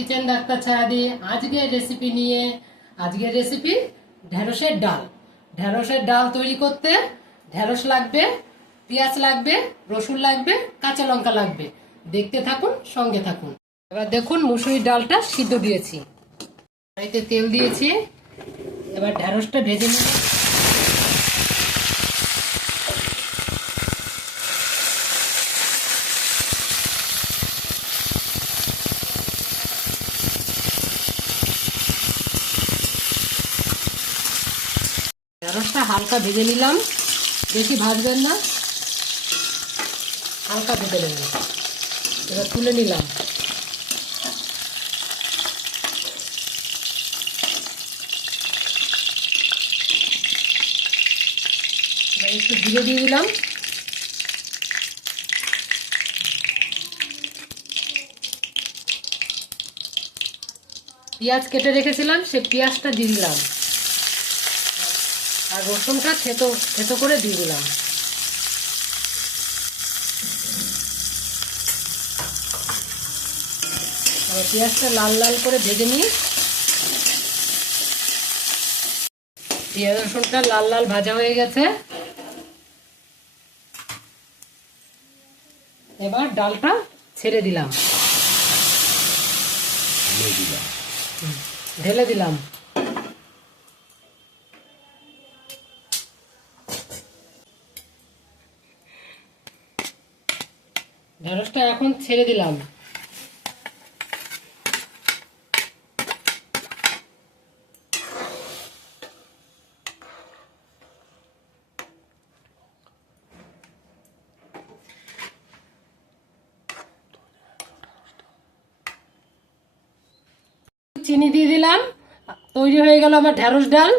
Kitchen doctor ছায়াদি। আজকের recipe নিয়ে আজকের রেসিপি ঢেঁড়সের ডাল। ঢেঁড়সের ডাল তৈরি করতে ঢেঁড়স লাগবে, পেঁয়াজ লাগবে, রসুন লাগবে, কাঁচা লঙ্কা লাগবে। দেখতে থাকুন, সঙ্গে থাকুন। এবার দেখুন মুসুরির ডালটা সিদ্ধ দিয়েছি, কড়াইতে তেল দিয়েছি। এবার ঢেঁড়সটা ভেজে নিয়ে ঢেঁড়সটা হালকা ভেজে নিলাম, বেশি ভাজবেন না, হালকা ভেজে নেবেন। এবার তুলে নিলাম। এবার একটু জিরে দিয়ে দিলাম। পেঁয়াজ কেটে রেখেছিলাম, সে পেঁয়াজটা দিয়ে দিলাম, আর রসুনটা থেতো থেতো করে দিয়ে দিলাম। আর পেঁয়াজটা লাল লাল করে ভেজে নিই। পেঁয়াজ রসুনটা লাল লাল ভাজা হয়ে গেছে। এবার ডালটা ছেড়ে দিলাম, ঢেলে দিলাম। ঢেঁড়সটা এখন ছেড়ে দিলাম। চিনি দিয়ে দিলাম। তৈরি হয়ে গেল আমার ঢেঁড়স ডাল।